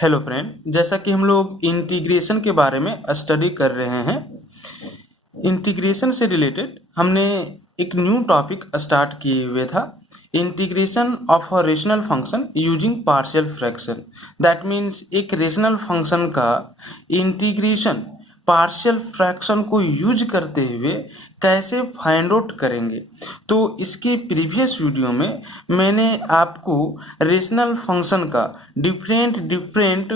Hello friend, जैसा कि हम लोग इंटीग्रेशन के बारे में स्टडी कर रहे हैं। इंटीग्रेशन से रिलेटेड हमने एक न्यू टॉपिक स्टार्ट किए हुए था, integration of a rational function using partial fraction. That means एक रेशनल फंक्शन का इंटीग्रेशन पार्शियल फ्रैक्शन को यूज करते हुए कैसे फाइंड आउट करेंगे। तो इसके प्रीवियस वीडियो में मैंने आपको रेशनल फंक्शन का डिफरेंट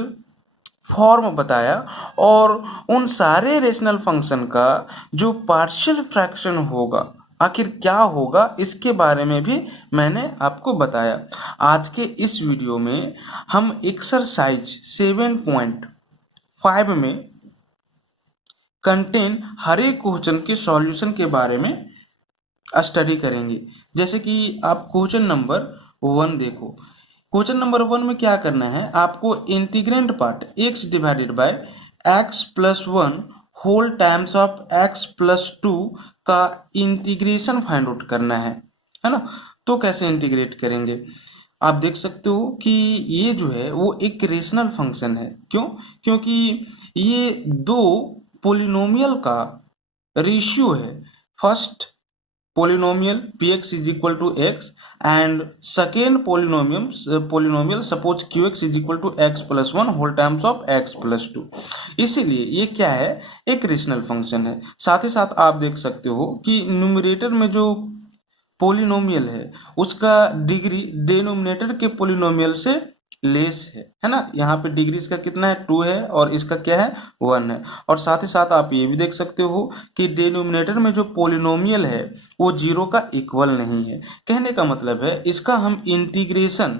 फॉर्म बताया और उन सारे रेशनल फंक्शन का जो पार्शियल फ्रैक्शन होगा आखिर क्या होगा इसके बारे में भी मैंने आपको बताया। आज के इस वीडियो में हम एक्सरसाइज 7.5 में कंटेन हर एक क्वेश्चन के सॉल्यूशन के बारे में स्टडी करेंगे। जैसे कि आप क्वेश्चन नंबर 1 देखो। क्वेश्चन नंबर 1 में क्या करना है, आपको integrand part x divided by x plus 1 whole times of x plus 2 का इंटीग्रेशन फाइंड आउट करना है ना। तो कैसे इंटीग्रेट करेंगे, आप देख सकते हो कि ये जो है वो एक रेशनल फंक्शन है। क्यों? क्योंकि ये दो पोलिनोमियल का रेशियो है। First polynomial px is equal to x and second polynomial suppose qx is equal to x plus 1 whole times of x plus 2। इसीलिए ये क्या है, एक रेशनल फंक्शन है। साथ ही साथ आप देख सकते हो कि न्यूमरेटर में जो पोलिनोमियल है उसका डिग्री डिनोमिनेटर के पोलिनोमियल से लेस है ना। यहाँ पे डिग्री इसका कितना है, 2 है और इसका क्या है, 1 है। और साथ ही साथ आप ये भी देख सकते हो कि डिनोमिनेटर में जो पोलिनोमियल है वो 0 का इक्वल नहीं है। कहने का मतलब है इसका हम इंटीग्रेशन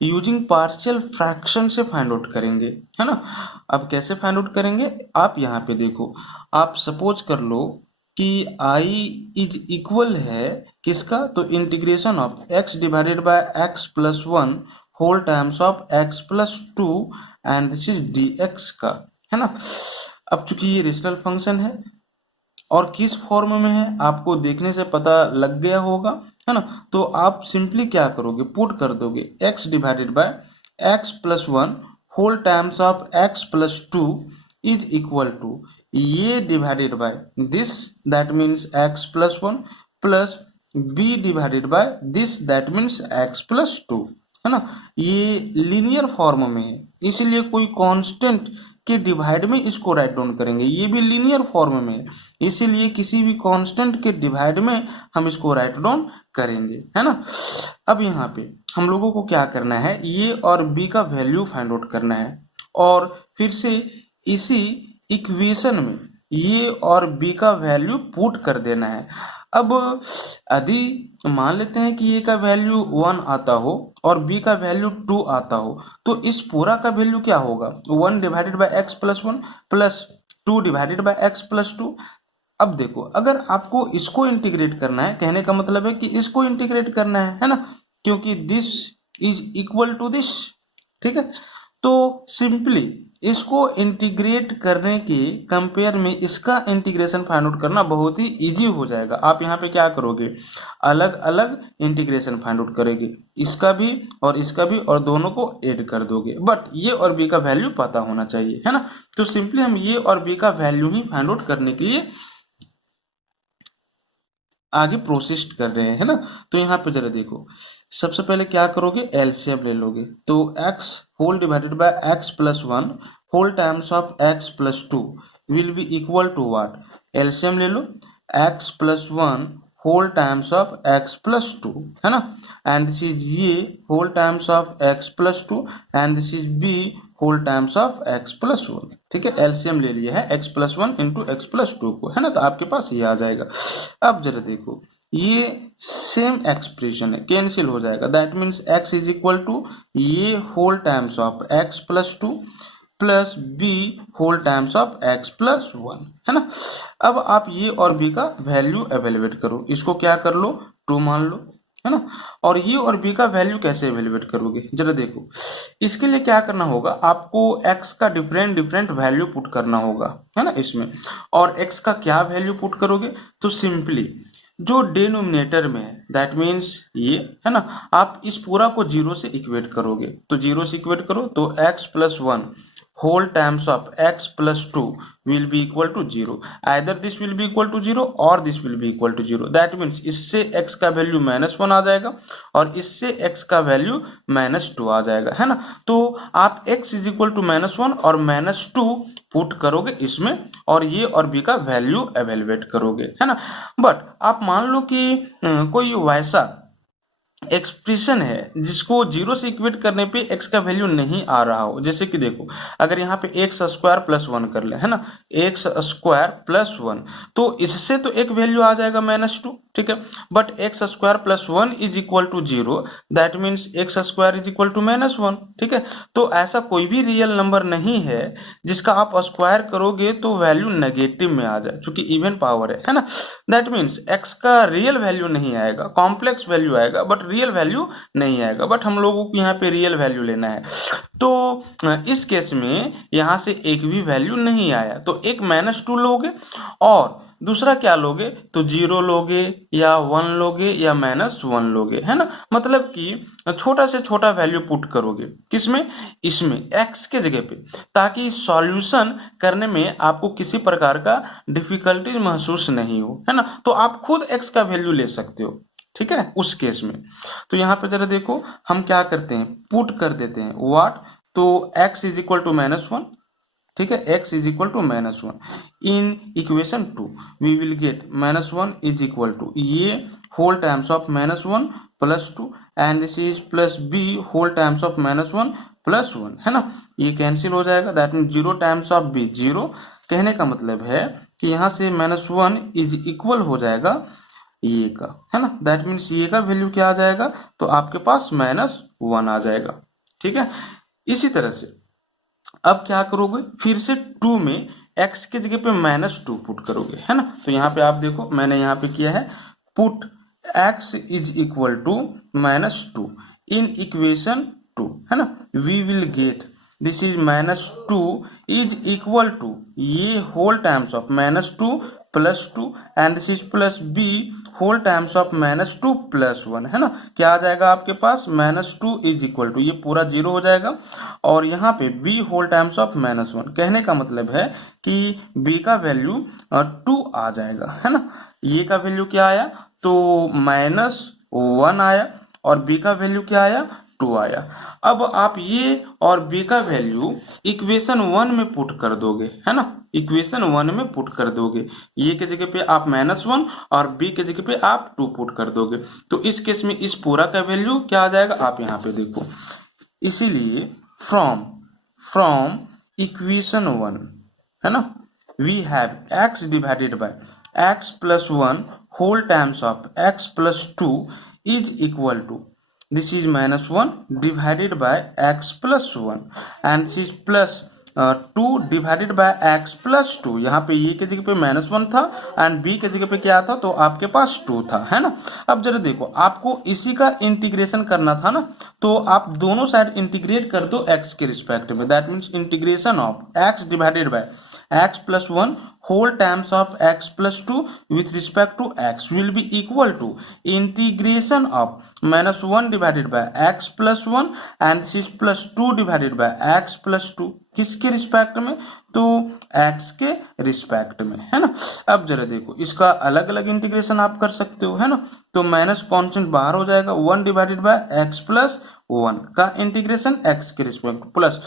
यूजिंग पार्शियल फ्रैक्शन से फाइंड आउट करेंगे, है ना। अब कैसे फाइंड आउट करेंगे, आप यहाँ पे देखो। आप सपोज कर लो कि i इज इक्वल है किसका, तो integration of x divided by x plus 1 whole times of x plus 2 and this is dx का, है ना। अब चूंकि ये रेशनल फंक्शन है और किस फॉर्म में है आपको देखने से पता लग गया होगा, है ना। तो आप सिंपली क्या करोगे, पुट कर दोगे x divided by x plus 1 whole times of x plus 2 is equal to ये divided by this that means x plus 1 plus b divided by this that means x plus 2, है ना। ये linear form में है इसलिए कोई constant के divide में इसको राइट डाउन करेंगे। ये भी लीनियर फॉर्म में है इसीलिए किसी भी कांस्टेंट के डिवाइड में हम इसको राइट डाउन करेंगे, है ना। अब यहाँ पे हम लोगों को क्या करना है, ये और b का वैल्यू फाइंड आउट करना है और फिर से इसी इक्वेशन में ये और b का वैल्यू पुट कर देना है। अब यदि मान लेते हैं कि a का वैल्यू 1 आता हो और b का वैल्यू 2 आता हो तो इस पूरा का वैल्यू क्या होगा, 1 divided by x plus 1 plus 2 divided by x plus 2। अब देखो अगर आपको इसको इंटीग्रेट करना है, कहने का मतलब है कि इसको इंटीग्रेट करना है ना, क्योंकि this is equal to this, ठीक है। तो सिंपली इसको इंटीग्रेट करने के कंपेयर में इसका इंटीग्रेशन फाइंड आउट करना बहुत ही इजी हो जाएगा। आप यहाँ पे क्या करोगे, अलग अलग इंटीग्रेशन फाइंड आउट करोगे, इसका भी और इसका भी, और दोनों को ऐड कर दोगे। बट ये और बी का वैल्यू पता होना चाहिए, है ना। तो सिंपली हम ये और बी का वैल्यू ही फाइंड आउट करने के लिए आगे प्रोसेस कर रहे हैं, है ना। तो यहाँ पे जरा देखो, सबसे पहले क्या करोगे, एलसीएम ले लोगे। तो x whole divided by x plus 1 whole times of x plus 2 will be equal to what, LCM ले लो, x plus 1 whole times of x plus 2, है ना। एंड दिस इज ये whole times of x plus 2 and this is b whole times of x plus 1, ठीक है। LCM ले लिया है x plus 1 into x plus 2 को, है ना। तो आपके पास ये आ जाएगा। अब जरा देखो, ये सेम एक्सप्रेशन है, कैंसिल हो जाएगा। That means x is equal to ये whole times of x plus 2 plus b whole times of x plus 1, है ना। अब आप ये और b का वैल्यू एवेलुएट करो, इसको क्या कर लो, 2 मान लो, है ना। और ये और b का वैल्यू कैसे एवेलुएट करोगे, जरा देखो। इसके लिए क्या करना होगा, आपको x का डिफरेंट वैल्यू पुट करना होगा, है ना इसमें। और x का क्या वैल्यू पुट करोगे, तो सिंपली जो डिनोमिनेटर में है, दैट मीन्स ये है ना, आप इस पूरा को जीरो से इक्वेट करोगे, तो जीरो से इक्वेट करो तो x plus one whole terms of x plus 2 will be equal to 0. Either this will be equal to 0 or this will be equal to 0. That means इससे x का value -1 आ जाएगा और इससे x का वैल्यू -2 आ जाएगा, है ना। तो आप x इज इक्वल टू -1 और -2 पुट करोगे इसमें और ये और b का वैल्यू एवेलुएट करोगे, है ना। बट आप मान लो कि कोई वैसा एक्सप्रेशन है जिसको जीरो से इक्वेट करने पे x का वैल्यू नहीं आ रहा हो, जैसे कि देखो अगर यहाँ पे एक्स स्क्वायर प्लस वन कर ले, है ना, एक्स स्क्वायर प्लस वन, तो इससे तो एक वैल्यू आ जाएगा -2, ठीक है। But x square plus one is equal to zero, that means x square is equal to -1, ठीक है। तो ऐसा कोई भी रियल नंबर नहीं है जिसका आप स्क्वायर करोगे तो वैल्यू नेगेटिव में आ जाए, क्योंकि इवन पावर है ना। दैट मीन्स x का रियल वैल्यू नहीं आएगा, कॉम्प्लेक्स वैल्यू आएगा बट रियल वैल्यू नहीं आएगा। बट हम लोगों को यहाँ पे रियल वैल्यू लेना है, तो इस केस में यहाँ से एक भी वैल्यू नहीं आया, तो एक -2 लोगे और दूसरा क्या लोगे, तो 0 लोगे या 1 लोगे या -1 लोगे, है ना। मतलब कि छोटा से छोटा वैल्यू पुट करोगे किसमें, इसमें x के जगह पे, ताकि सॉल्यूशन करने में आपको किसी प्रकार का डिफिकल्टी महसूस नहीं हो, है ना। तो आप खुद x का वैल्यू ले सकते हो, ठीक है, उस केस में। तो यहाँ पे जरा देखो हम क्या करते हैं, पुट कर देते हैं व्हाट, तो x इज इक्वल टू -1, ठीक है, x is equal to -1 in equation 2 we will get -1 is equal to ये whole times of -1 plus 2 and this is plus b whole times of -1 plus 1, है ना। ये कैंसिल हो जाएगा, that mean 0 times of b 0। कहने का मतलब है कि यहाँ से -1 इज इक्वल हो जाएगा ये का, है ना। दैट मीन्स ये का वैल्यू क्या आ जाएगा, तो आपके पास -1 आ जाएगा, ठीक है। इसी तरह से अब क्या करोगे, फिर से 2 में x के जगह पे -2 पुट करोगे, है ना। तो यहाँ पे आप देखो मैंने यहाँ पे किया है put x is equal to -2 in equation 2, है ना। We will get this is -2 is equal to ये whole times of -2 plus 2 and this is plus b whole times of -2 plus 1, है ना। क्या आ जाएगा आपके पास, -2 इज इक्वल टू ये पूरा 0 हो जाएगा और यहाँ पे b होल टाइम्स ऑफ -1। कहने का मतलब है कि b का वैल्यू 2 आ जाएगा, है ना। ये का वैल्यू क्या आया, तो -1 आया और b का वैल्यू क्या आया, 2 आया। अब आप ये और b का वैल्यू इक्वेशन 1 में पुट कर दोगे, है ना, इक्वेशन 1 में पुट कर दोगे। ये के जगह पे आप -1 और b के जगह पे आप 2 पुट कर दोगे, तो इस केस में इस पूरा का वैल्यू क्या आ जाएगा, आप यहाँ पे देखो। इसीलिए फ्रॉम इक्वेशन 1, है ना, we have x divided by x plus 1 whole times of x plus 2 is equal to this is -1 divided by x plus 1 and this is plus 2 divided by x plus 2। यहाँ पे ये के जगह पे -1 था and b के जगह पे क्या था, तो आपके पास 2 था, है ना। अब जरा देखो आपको इसी का इंटीग्रेशन करना था ना, तो आप दोनों साइड इंटीग्रेट कर दो x के रिस्पेक्ट में, that means integration of x divided by x plus 1 whole times of x plus 2 with respect to x will be equal to integration of -1 divided by x plus 1 and this is plus 2 divided by x plus 2। किसके respect में, तो x के respect में, है ना। अब जरा देखो इसका अलग अलग इंटीग्रेशन आप कर सकते हो, है ना। तो माइनस कॉन्स्टेंट बाहर हो जाएगा, 1 डिवाइडेड बाय x प्लस 1 का इंटीग्रेशन x के रिस्पेक्ट प्लस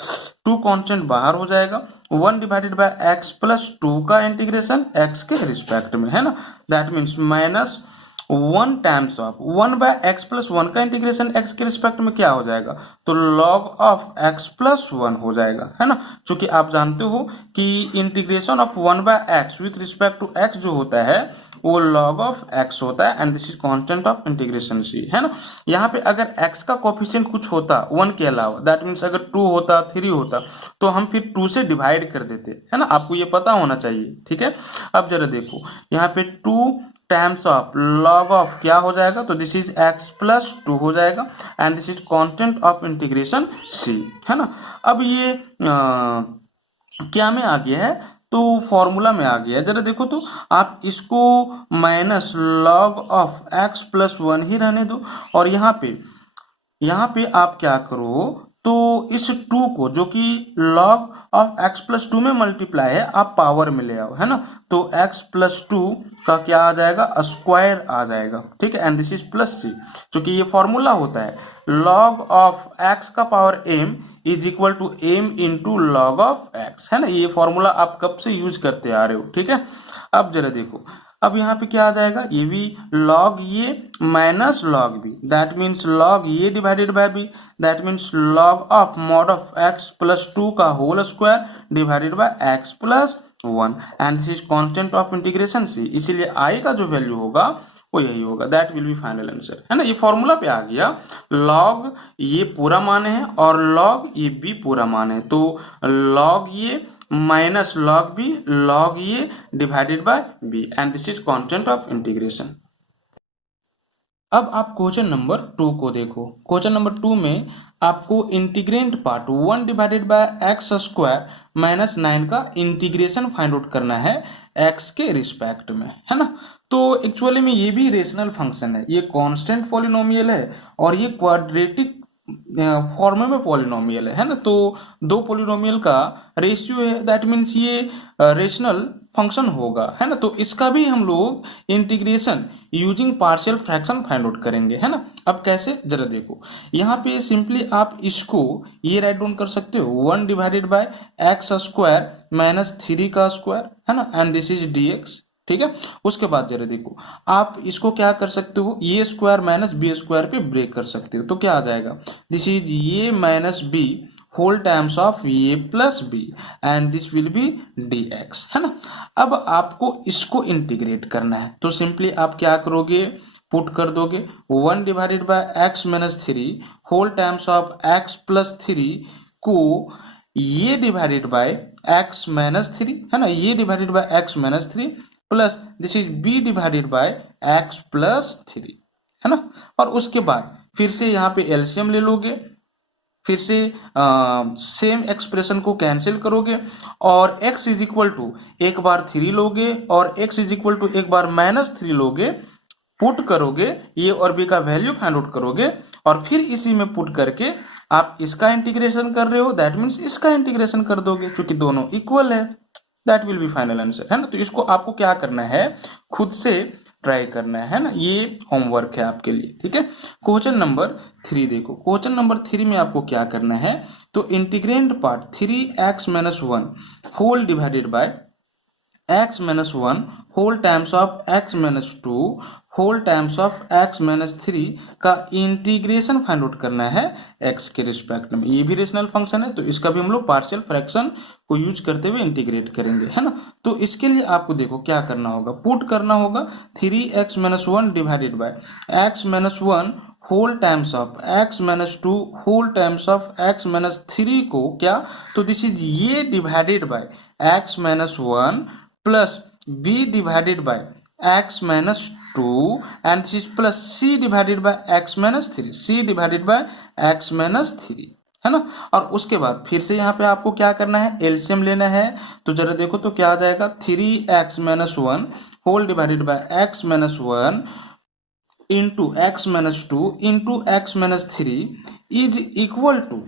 2 कांस्टेंट बाहर हो जाएगा, 1 डिवाइडेड बाय x प्लस 2 का इंटीग्रेशन x के रिस्पेक्ट में, है ना। That means -1 times of 1 by x plus 1 का इंटीग्रेशन x के रिस्पेक्ट में क्या हो जाएगा, तो log ऑफ x प्लस 1 हो जाएगा, है ना। क्योंकि आप जानते हो कि integration of 1 by x with respect to x जो होता है वो log ऑफ x होता है and this is constant of integration c, है ना। यहाँ पे अगर x का कोफिशिएंट कुछ होता 1 के अलावा, दैट मीन्स अगर 2 होता 3 होता तो हम फिर 2 से डिवाइड कर देते, है ना। आपको ये पता होना चाहिए, ठीक है। अब जरा देखो यहाँ पे 2 टाइम्स ऑफ log ऑफ क्या हो जाएगा, तो दिस इज x प्लस 2 हो जाएगा and this is constant of integration c, है ना। अब ये क्या में आ गया है, तो फॉर्मूला में आ गया। जरा देखो तो आप इसको minus log of x plus one ही रहने दो, और यहाँ पे आप क्या करो, तो इस टू को जो कि log of x plus to में मल्टीप्लाई है, आप पावर में ले आओ, है ना। तो x प्लस टू का क्या आ जाएगा, स्क्वायर आ जाएगा, ठीक है। And this is plus c, क्योंकि ये फॉर्मूला होता है log ऑफ x का power m is equal to m into log of x, है ना। ये फॉर्मूला आप कब से यूज करते आ रहे हो, ठीक है। अब जरा देखो, अब यहाँ पे क्या आ जाएगा, ये भी log A minus log b, that means log A divided by b, that means log of mod of x plus two का whole square divided by x plus one, and this is constant of integration c, इसीलिए i का जो value होगा वो यही होगा, that will be final answer, है ना। ये फॉर्मूला पे आ गया, log ये पूरा मान है और log ये भी पूरा मान है, तो log A minus log b, log A divided by b, and this is constant of integration. अब आप क्वेश्चन नंबर 2 को देखो। क्वेश्चन नंबर 2 में आपको integrand part 1 divided by x square minus 9 का इंटीग्रेशन फाइंड आउट करना है x के रिस्पेक्ट में, है ना। तो एक्चुअली में ये भी रेशनल फंक्शन है, ये कांस्टेंट पॉलिनोमियल है और ये क्वाड्रेटिक फॉर्म में पॉलिनोमियल है ना। तो दो पॉलिनोमियल का रेशियो है, दैट मीन्स ये रेशनल फंक्शन होगा, है ना। तो इसका भी हम लोग integration using partial fraction find out करेंगे, है ना। अब कैसे, जरा देखो, यहाँ पे सिंपली आप इसको ये राइट डाउन कर सकते हो 1 divided by x square minus 3 का स्क्वायर, है ना, एंड दिस इज dx, ठीक है। उसके बाद जरा देखो, आप इसको क्या कर सकते हो, A square minus B square पे ब्रेक कर सकते हो, तो क्या आ जाएगा, this is A minus B whole times of ये plus B, and this will be dx, है ना। अब आपको इसको इंटीग्रेट करना है, तो सिंपली आप क्या करोगे, पुट कर दोगे 1 divided by x minus three whole times of x plus three को ये divided by x minus three, है ना, ये divided by x minus three plus this is b divided by x plus three, है ना। और उसके बाद फिर से यहाँ पे एलसीएम ले लोगे, फिर से सेम एक्सप्रेशन को कैंसिल करोगे और x इज इक्वल टू एक बार 3 लोगे और x इज इक्वल टू एक बार माइनस 3 लोगे, पुट करोगे, ये और b का वैल्यू फाइंड आउट करोगे और फिर इसी में पुट करके आप इसका इंटीग्रेशन कर रहे हो, दैट मीन्स इसका इंटीग्रेशन कर दोगे, क्योंकि दोनों इक्वल है, that will be final answer, है ना। तो इसको आपको क्या करना है, खुद से ट्राई करना है ना, ये होमवर्क है आपके लिए, ठीक है। क्वेश्चन नंबर 3 देखो, क्वेश्चन नंबर 3 में आपको क्या करना है, तो integrand part 3x minus one whole divided by x minus one whole times of x minus two whole times of x minus three का इंटीग्रेशन फाइंड आउट करना है x के रिस्पेक्ट में। ये भी रेशनल फंक्शन है, तो इसका भी हम लोग पार्शियल फ्रैक्शन को यूज करते हुए इंटीग्रेट करेंगे, है ना। तो इसके लिए आपको देखो क्या करना होगा, पुट करना होगा 3x minus one divided by x minus one whole times of x minus two whole times of x minus three को क्या, तो दिस इज ये divided by x minus one plus b divided by x minus two and this is plus c divided by x minus three, c divided by x minus three, है ना। और उसके बाद फिर से यहाँ पे आपको क्या करना है, एलसीएम लेना है, तो जरा देखो तो क्या आ जाएगा, 3x minus one whole divided by x minus one into x minus two into x minus three is equal to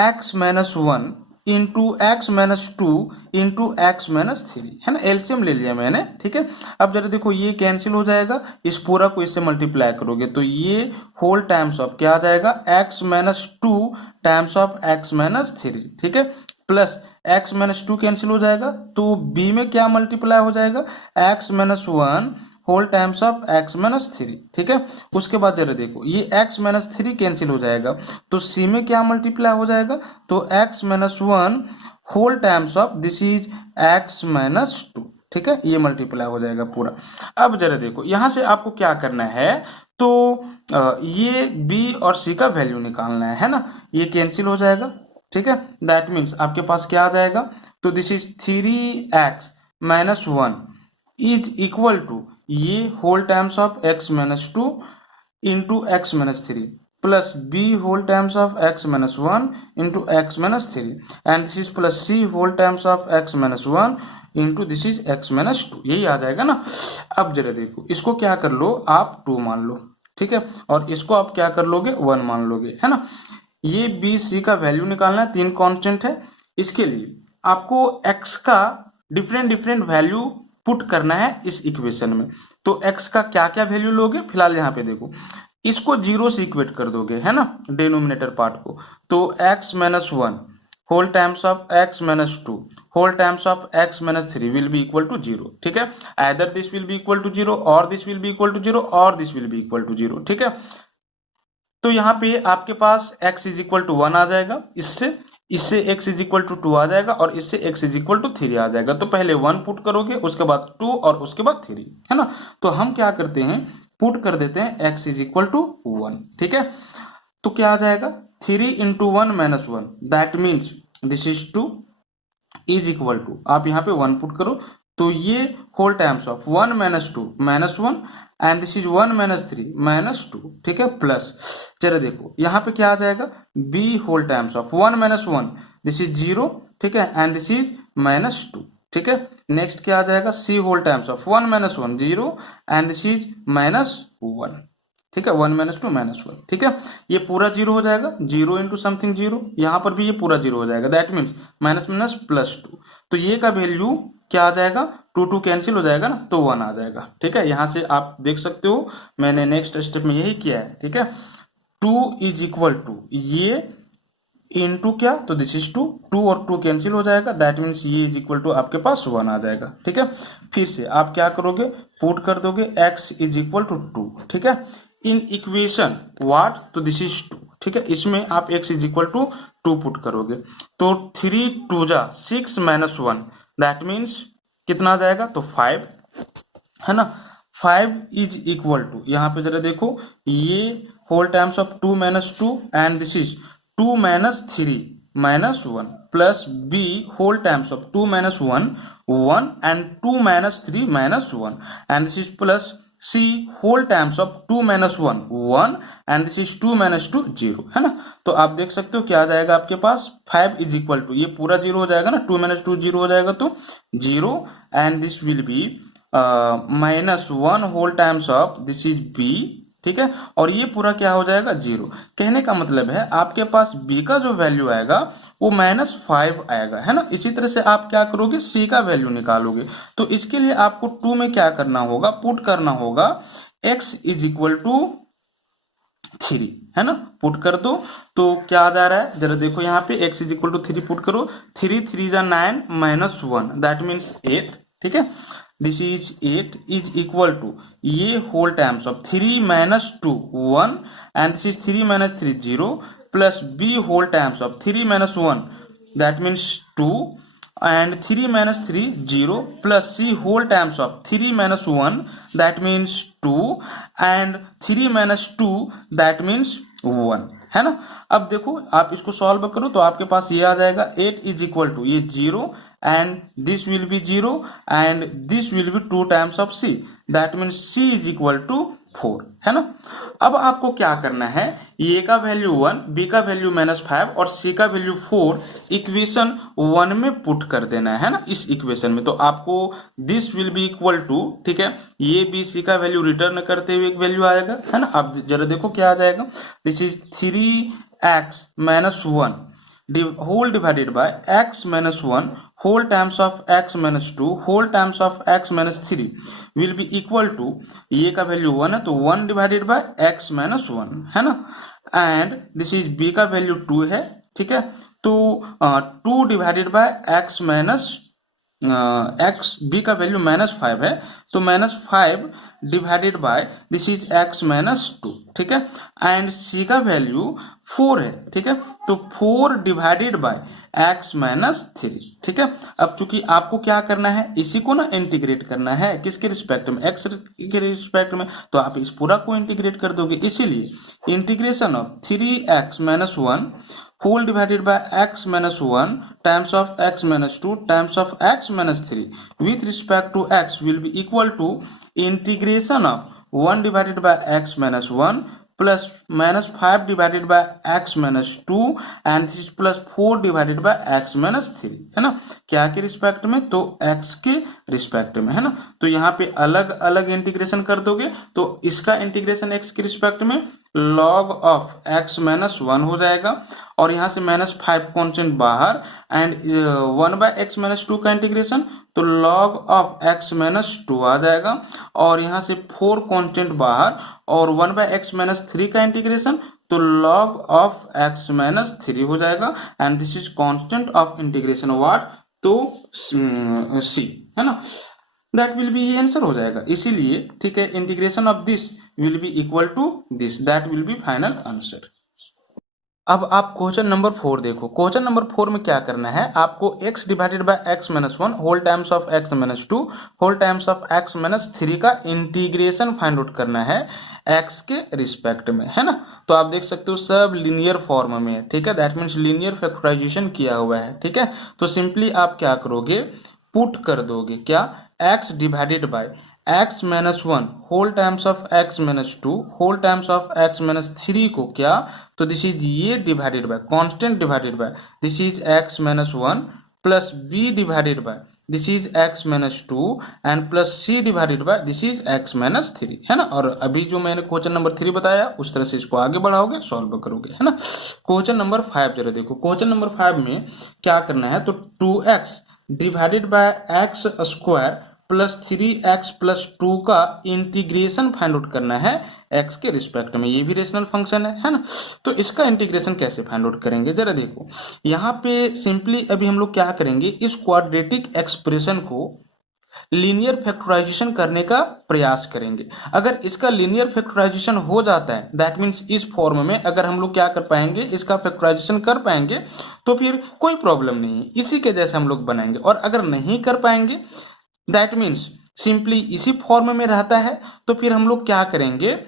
x minus one into x minus two into x minus three, है ना। LCM ले लिया मैंने, ठीक है। अब जरा देखो ये कैंसिल हो जाएगा, इस पूरा को इससे मल्टीप्लाई करोगे तो ये होल टाइम्स ऑफ क्या आ जाएगा, x minus two times of x minus three, ठीक है, plus x minus two cancel हो जाएगा, तो बी में क्या मल्टीप्लाई हो जाएगा, x minus one whole times of x minus three, ठीक है। उसके बाद जरा देखो ये x माइनस थ्री कैंसिल हो जाएगा, तो c में क्या मल्टीप्लाई हो जाएगा, तो x minus one whole times of this is x minus two, ठीक है, ये मल्टीप्लाई हो जाएगा पूरा। अब जरा देखो यहाँ से आपको क्या करना है, तो ये b और c का वैल्यू निकालना है ना, ये कैंसिल हो जाएगा, ठीक है। दैट मीन्स आपके पास क्या आ जाएगा, तो this is 3x minus one is equal to ये whole times of x minus two into x minus three plus b whole times of x minus 1 into x minus 3 and this is plus c whole times of x minus 1 into this is x minus 2। यही आ जाएगा ना। अब जरा देखो, इसको क्या कर लो आप 2 मान लो, ठीक है, और इसको आप क्या कर लोगे 1 मान लोगे, है ना। ये बी सी का वैल्यू निकालना है, 3 कांस्टेंट है। इसके लिए आपको x का डिफरेंट वैल्यू पुट करना है इस इक्वेशन में। तो x का क्या क्या वैल्यू लोगे, फिलहाल यहाँ पे देखो, इसको 0 से इक्वेट कर दोगे, है ना, डिनोमिनेटर पार्ट को। तो x minus 1 whole times of x minus 2 whole times of x minus 3 will be equal to 0, ठीक है। Either this will be equal to 0 और this will be equal to 0 और this will be equal to 0, ठीक है। तो यहाँ पे आपके पास x इज इक्वल टू 1 आ जाएगा, इससे x इज इक्वल टू 2 आ जाएगा और इससे x इज इक्वल टू 3 आ जाएगा। तो पहले 1 पुट करोगे, उसके बाद 2 और उसके बाद 3, है ना। तो हम क्या करते हैं, पुट कर देते हैं x इज इक्वल टू 1, ठीक है। तो क्या आ जाएगा 3 into 1 minus 1 that means this is 2 is equal to, आप यहाँ पे 1 पुट करो तो ये whole times of 1 minus 2 minus 1 and this is 1 minus 3 minus 2, ठीक है, प्लस चलो देखो यहाँ पे क्या आ जाएगा b whole times of 1 minus 1 this is 0, ठीक है, एंड दिस इज माइनस 2, ठीक है। नेक्स्ट क्या आ जाएगा c whole times of 1 minus 1 0 and this is minus 1, ठीक है, 1 माइनस 2 माइनस 1, ठीक है। ये पूरा 0 हो जाएगा, 0 इंटू समथिंग 0, यहाँ पर भी ये पूरा 0 हो जाएगा, that means minus minus plus 2। तो ये का वैल्यू क्या आ जाएगा, 2 कैंसिल हो जाएगा ना, तो 1 आ जाएगा, ठीक है। यहाँ से आप देख सकते हो मैंने नेक्स्ट स्टेप में यही किया है, ठीक है। 2 इज इक्वल टू ये इंटू क्या, तो दिस इज 2 और 2 कैंसिल हो जाएगा, दैट मीन्स ये इज इक्वल टू आपके पास 1 आ जाएगा, ठीक है। फिर से आप क्या करोगे, पुट कर दोगे x इज इक्वल टू 2, ठीक है, इन इक्वेशन व्हाट, तो दिस इज 2, ठीक है। इसमें आप x is equal to 2 put करोगे तो 3 2 जा 6 माइनस 1 दैट मीन्स कितना आ जाएगा, तो 5, है ना। 5 इज इक्वल टू, यहाँ पे जरा देखो, ये whole times of 2 minus 2 and this is 2 minus 3 minus 1 plus b whole times of 2 minus 1 1 and 2 minus 3 minus 1 and this is plus c whole times of 2 minus 1 1 and this is 2 minus 2 0, है ना। तो आप देख सकते हो क्या आ जाएगा आपके पास 5 इज इक्वल टू, ये पूरा 0 हो जाएगा ना, 2 माइनस 2 0 हो जाएगा तो 0 and this will be minus 1 whole times of this is b, ठीक है, और ये पूरा क्या हो जाएगा 0। कहने का मतलब है आपके पास b का जो वैल्यू आएगा वो -5 आएगा, है ना। इसी तरह से आप क्या करोगे, c का वैल्यू निकालोगे। तो इसके लिए आपको 2 में क्या करना होगा, पुट करना होगा x इज इक्वल टू 3, है ना, पुट कर दो। तो क्या आ जा रहा है, जरा देखो यहाँ पे x is equal to 3 put करो, 3 3 जा 9 माइनस 1 दैट मीन्स 8, ठीक है। This is 8 is equal to ये whole times of 3 minus 2 1 and this is 3 minus 3 0 plus b whole times of 3 minus 1 that means 2 and 3 minus 3 0 plus c whole times of 3 minus 1 that means 2 and 3 minus 2 that means 1, है ना। अब देखो आप इसको solve करो तो आपके पास ये आ जाएगा 8 इज इक्वल टू ये 0 and this will be 0 and this will be 2 times of c that means c is equal to 4, है ना। अब आपको क्या करना है, ए का वैल्यू 1 बी का वैल्यू -5 और सी का वैल्यू 4 इक्वेशन 1 में पुट कर देना है ना, इस इक्वेशन में। तो आपको this will be equal to, ठीक है, ये बी सी का वैल्यू रिटर्न करते हुए एक वैल्यू आएगा, है ना। अब जरा देखो क्या आ जाएगा, this is 3x minus 1 whole divided by x minus 1 whole times of x minus 2 whole times of x minus 3 will be equal to, ये का वैल्यू 1 है तो 1 divided by x minus 1, है ना, and this is b का value 2 है, ठीक है। तो 2 divided by x minus x b का वैल्यू -5 है तो -5 divided by this is x minus 2, ठीक है, एंड c का वैल्यू 4 है, ठीक है, तो 4 डिवाइडेड बाय x माइनस 3, ठीक है। अब चूंकि आपको क्या करना है, इसी को ना इंटीग्रेट करना है, किसके रिस्पेक्ट में, x के रिस्पेक्ट में, तो आप इस पूरा को इंटीग्रेट कर दोगे। इसीलिए integration of 3x minus 1 whole divided by x minus 1 times of x minus 2 times of x minus 3 with respect to x will be equal to integration of 1 divided by x minus 1 plus -5 divided by x minus 2 and this is plus 4 divided by x minus 3, है ना। क्या के respect में? तो x के respect में, है ना। तो यहाँ पे अलग अलग इंटीग्रेशन कर दोगे तो इसका इंटीग्रेशन x के रिस्पेक्ट में log ऑफ x माइनस 1 हो जाएगा, और यहाँ से -5 कॉन्स्टेंट बाहर एंड 1 बाय एक्स माइनस 2 का इंटीग्रेशन तो log ऑफ x माइनस 2 आ जाएगा, और यहाँ से 4 कॉन्स्टेंट बाहर और 1 बाय एक्स माइनस 3 का इंटीग्रेशन तो log ऑफ x माइनस 3 हो जाएगा, and this is constant of integration what? तो c, है ना। दैट विल बी, ये आंसर हो जाएगा। इसीलिए ठीक है, integration of this will be equal to this, that will be final answer. अब आप क्वेश्चन नंबर 4 देखो। क्वेश्चन नंबर 4 में क्या करना है, आपको x divided by x minus 1 whole times of x minus 2 whole times of x minus 3 का integration find out करना है x के रिस्पेक्ट में, है ना। तो आप देख सकते हो सब लीनियर फॉर्म में है, ठीक है, दैट मीन्स लीनियर फैक्टराइजेशन किया हुआ है, ठीक है। तो सिंपली आप क्या करोगे, पुट कर दोगे क्या, x divided by x minus 1 whole times of x minus 2 whole times of x minus 3 को क्या, तो दिस इज ये divided by constant divided by this is x minus 1 plus b divided by this is x minus 2 and plus c divided by this is x minus 3, है ना। और अभी जो मैंने क्वेश्चन नंबर 3 बताया उस तरह से इसको आगे बढ़ाओगे, सॉल्व करोगे, है ना। क्वेश्चन नंबर 5 जरा देखो। क्वेश्चन नंबर 5 में क्या करना है, तो 2x divided by x square plus 3x plus 2 का इंटीग्रेशन फाइंड आउट करना है x के रिस्पेक्ट में। ये भी रेशनल फंक्शन है ना। तो इसका इंटीग्रेशन कैसे फाइंड आउट करेंगे, जरा देखो। यहाँ पे सिंपली अभी हम लोग क्या करेंगे, इस क्वाड्रेटिक एक्सप्रेशन को लीनियर फैक्टराइजेशन करने का प्रयास करेंगे। अगर इसका लीनियर फैक्टराइजेशन हो जाता है, दैट मीन्स इस फॉर्म में अगर हम लोग क्या कर पाएंगे, इसका फैक्टराइजेशन कर पाएंगे, तो फिर कोई प्रॉब्लम नहीं है, इसी के जैसे हम लोग बनाएंगे। और अगर नहीं कर पाएंगे, दैट मीन्स सिंपली इसी फॉर्म में रहता है, तो फिर हम लोग क्या करेंगे,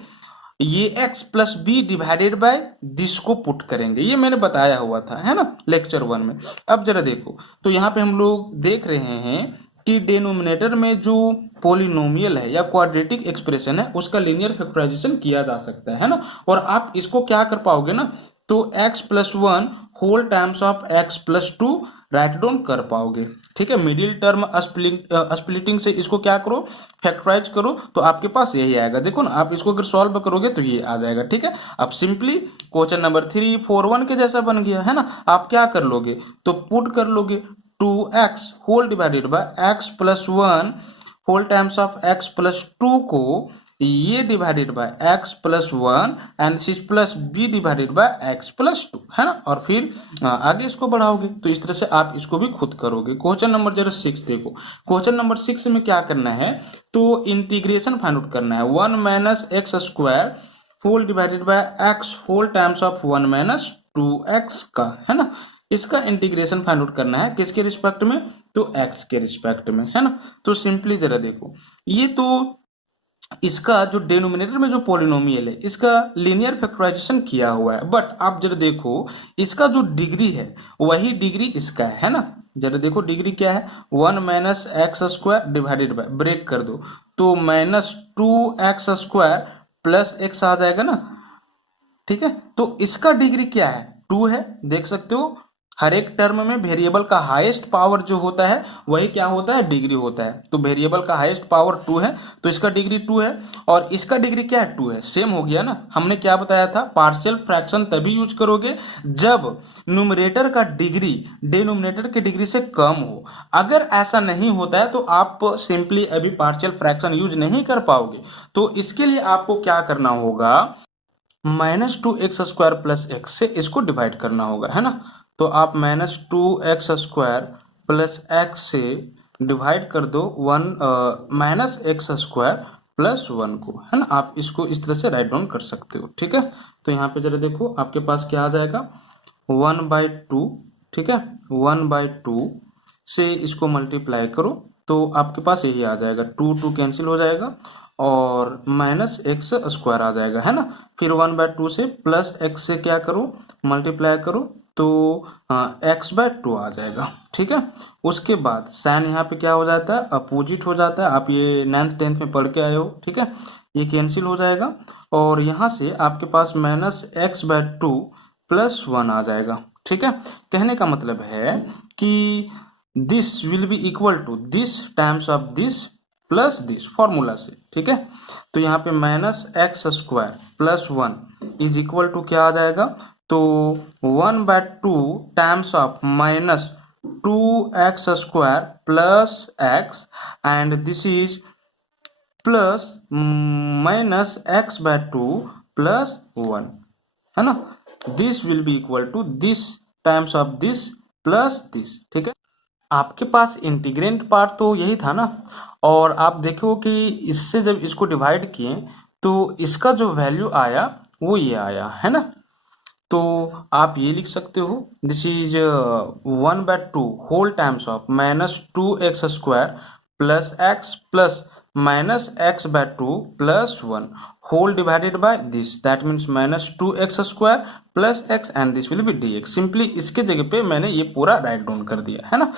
ये x plus b divided by this को पुट करेंगे। ये मैंने बताया हुआ था, है ना, लेक्चर 1 में। अब जरा देखो, तो यहाँ पे हम लोग देख रहे हैं कि डिनोमिनेटर में जो पॉलिनोमियल है या क्वाड्रेटिक एक्सप्रेशन है उसका लीनियर फैक्टराइजेशन किया जा सकता है ना। और आप इसको क्या कर पाओगे ना, तो x plus 1 whole times of x plus 2 write down कर पाओगे, ठीक है। मिडिल टर्म स्प्लिटिंग से इसको क्या करो, फैक्टराइज करो, तो आपके पास यही आएगा। देखो ना, आप इसको अगर सॉल्व करोगे तो ये आ जाएगा, ठीक है। अब सिंपली क्वेश्चन नंबर 3 4 1 के जैसा बन गया, है ना। आप क्या कर लोगे, तो पुट कर लोगे 2x whole divided by x plus 1 whole times of x plus 2 को ये divided by x plus 1 and this is plus b divided by x plus 2, है ना। और फिर आगे इसको बढ़ाओगे, तो इस तरह से आप इसको भी खुद करोगे। क्वेश्चन नंबर जरा 6 देखो। क्वेश्चन नंबर 6 में क्या करना है, तो इंटीग्रेशन फाइंड आउट करना है 1 minus x square whole divided by x whole times of 1 minus 2x का, है ना। इसका इंटीग्रेशन फाइंड आउट करना है किसके रिस्पेक्ट में, तो x के रिस्पेक्ट में, है ना। तो सिंपली जरा देखो, ये तो इसका जो डिनोमिनेटर में जो पॉलिनोमियल है इसका लीनियर फैक्टराइजेशन किया हुआ है, बट आप जरा देखो इसका जो डिग्री है वही डिग्री इसका है ना। जरा देखो डिग्री क्या है, 1 minus x square divided by, break कर दो तो minus 2x square plus x आ जाएगा ना, ठीक है। तो इसका डिग्री क्या है, 2 है। देख सकते हो हर एक टर्म में वेरिएबल का हाईएस्ट पावर जो होता है वही क्या होता है, डिग्री होता है। तो वेरिएबल का हाईएस्ट पावर 2 है, तो इसका डिग्री 2 है, और इसका डिग्री क्या है, 2 है। सेम हो गया ना। हमने क्या बताया था, पार्शियल फ्रैक्शन तभी यूज करोगे जब न्यूमरेटर का डिग्री डिनोमिनेटर की डिग्री से कम हो। अगर ऐसा नहीं होता है तो आप सिंपली अभी पार्शियल फ्रैक्शन यूज नहीं कर पाओगे। तो इसके लिए आपको क्या करना होगा, -2x स्क्वायर प्लस x से इसको डिवाइड करना होगा, है ना। तो आप -2x स्क्वायर प्लस x से डिवाइड कर दो -x स्क्वायर प्लस 1 को, है ना। आप इसको इस तरह से राइट डाउन कर सकते हो, ठीक है। तो यहाँ पे जरा देखो आपके पास क्या आ जाएगा, 1/2, ठीक है। 1/2 से इसको मल्टीप्लाई करो तो आपके पास यही आ जाएगा, 2 कैंसिल हो जाएगा और -x स्क्वायर आ जाएगा, है ना। फिर 1/2 से प्लस x से क्या करो, मल्टीप्लाई करो तो x/2 आ जाएगा, ठीक है। उसके बाद साइन यहाँ पे क्या हो जाता है, अपोजिट हो जाता है। आप ये 9th 10th में पढ़ के आए हो, ठीक है। ये कैंसिल हो जाएगा और यहाँ से आपके पास -x/2 प्लस 1 आ जाएगा। ठीक है, कहने का मतलब है कि this will be equal to this times of this plus this formula से। ठीक है, तो यहाँ पे -x² plus 1 is equal to क्या आ जाएगा, तो 1/2 times of -2x² plus x and this is plus -x/2 plus 1, है ना। This will be equal to this times of this plus this. ठीक है, आपके पास इंटीग्रेंट पार्ट तो यही था ना, और आप देखो कि इससे जब इसको डिवाइड किए तो इसका जो वैल्यू आया वो ये आया, है ना। तो आप ये लिख सकते हो, this is 1/2 whole times of -2x² plus x plus -x/2 plus 1 whole divided by this, that means -2x² plus x and this will be dx। Simply इसके जगह पे मैंने ये पूरा राइट डाउन कर दिया, है ना।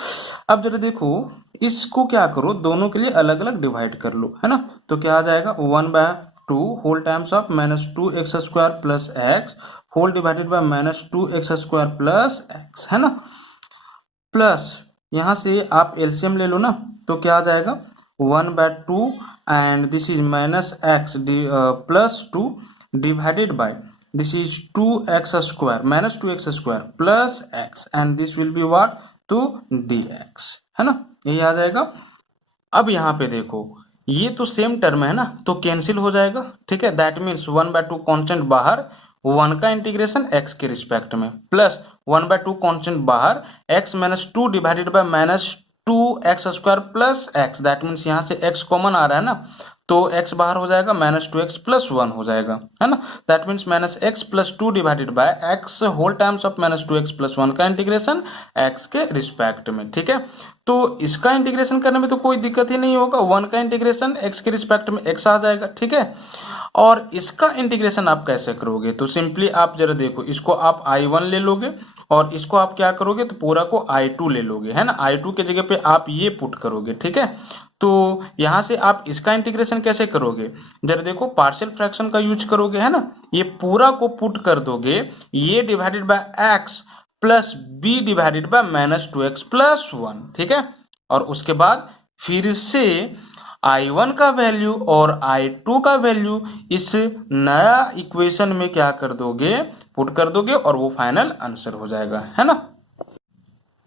अब जरा देखो, इसको क्या करो, दोनों के लिए अलग अलग डिवाइड कर लो, है ना। तो क्या आ जाएगा, 1/2 whole times of -2x² plus x whole divided by -2x² plus x, है ना। प्लस यहाँ से आप एलसीएम ले लो ना, तो क्या आ जाएगा, 1/2 and this is -x plus 2 divided by this is 2x² -2x² plus x and this will be what, तो dx, है ना, यही आ जाएगा। अब यहाँ पे देखो, ये तो सेम टर्म है ना, तो कैंसिल हो जाएगा। ठीक है, दैट मीन्स 1/2 कांस्टेंट बाहर, 1 का इंटीग्रेशन x के रिस्पेक्ट में, प्लस 1/2 कांस्टेंट बाहर, x -2 divided by -2x² plus x, that means यहाँ से x कॉमन आ रहा है ना, तो x बाहर हो जाएगा, -2x प्लस 1 हो जाएगा, है ना। That means -x plus 2 divided by x whole times of -2x plus 1 का इंटीग्रेशन x के रिस्पेक्ट में। ठीक है, तो इसका इंटीग्रेशन करने में तो कोई दिक्कत ही नहीं होगा, 1 का इंटीग्रेशन x के रिस्पेक्ट में x आ जाएगा। ठीक है, और इसका इंटीग्रेशन आप कैसे करोगे, तो सिंपली आप जरा देखो, इसको आप I1 ले लोगे और इसको आप क्या करोगे, तो पूरा को I2 ले लोगे, है ना। I2 के जगह पे आप ये पुट करोगे। ठीक है, तो यहां से आप इसका इंटीग्रेशन कैसे करोगे, जरा देखो, पार्शियल फ्रैक्शन का यूज करोगे, है ना। ये पूरा को पुट कर दोगे, ये divided by x plus b divided by -2x plus 1। ठीक है, और उसके बाद फिर से I1 का वैल्यू और I2 का वैल्यू इस नया इक्वेशन में क्या कर दोगे, पुट कर दोगे, और वो फाइनल आंसर हो जाएगा, है ना।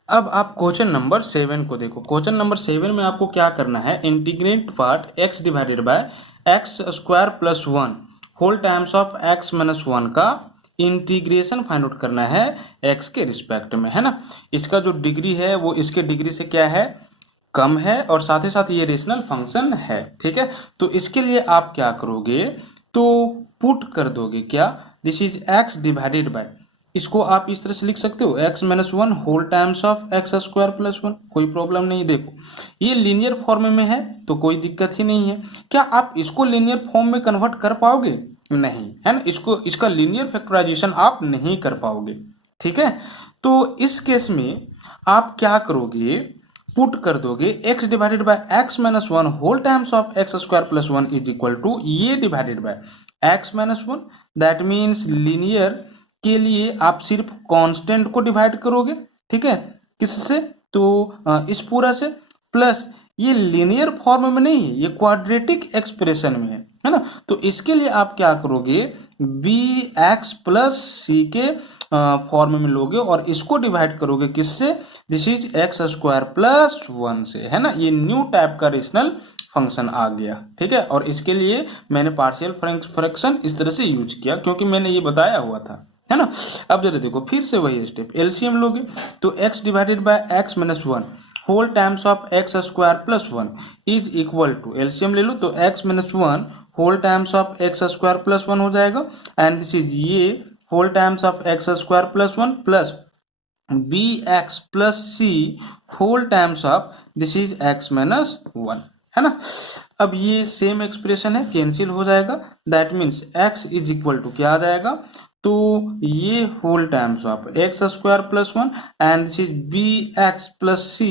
अब आप क्वेश्चन नंबर 7 को देखो। क्वेश्चन नंबर 7 में आपको क्या करना है, integrate part x divided by x² plus 1 whole times of x minus 1 का इंटीग्रेशन फाइंड आउट करना है x के रिस्पेक्ट में, है ना। इसका जो डिग्री है वो इसके डिग्री से क्या है, कम है, और साथ ही साथ ये रेशनल फंक्शन है। ठीक है, तो इसके लिए आप क्या करोगे, तो पुट कर दोगे क्या, this is x divided by, इसको आप इस तरह से लिख सकते हो, x minus 1 whole times of x² plus 1, कोई प्रॉब्लम नहीं। देखो ये लीनियर फॉर्म में है तो कोई दिक्कत ही नहीं है। क्या आप इसको लीनियर फॉर्म में कन्वर्ट कर पाओगे, नहीं, है ना। इसको, इसका लीनियर फैक्टराइजेशन आप नहीं कर पाओगे। ठीक है, तो इस केस में आप क्या करोगे, पुट कर दोगे x divided by x minus 1 whole times of x² plus 1 is equal to ये divided by x minus 1, that means linear के लिए आप सिर्फ कांस्टेंट को डिवाइड करोगे। ठीक है, किससे, तो इस पूरा से, प्लस ये लीनियर फॉर्म में नहीं है, ये क्वाड्रेटिक एक्सप्रेशन में है ना। तो इसके लिए आप क्या करोगे, bx प्लस सी के फॉर्म में लोगे और इसको डिवाइड करोगे किससे, दिस इज x² प्लस 1 से, है ना। ये न्यू टाइप का रेशनल फंक्शन आ गया। ठीक है, और इसके लिए मैंने पार्शियल फ्रैक्शन इस तरह से यूज किया क्योंकि मैंने ये बताया हुआ था, है ना। अब जरा देखो, फिर से वही स्टेप, एलसीएम लोगे तो x divided by x minus 1 whole times of x² plus 1 is equal to, LCM ले लो तो x minus 1 whole times of x² plus 1 हो जाएगा, एंड दिस इज ये whole times of x² plus 1 plus bx plus c whole times of this is x minus 1, है ना। अब ये सेम एक्सप्रेशन है, कैंसिल हो जाएगा, that means x is equal to क्या आ जाएगा, तो ये whole times of x² plus 1 and this is bx plus c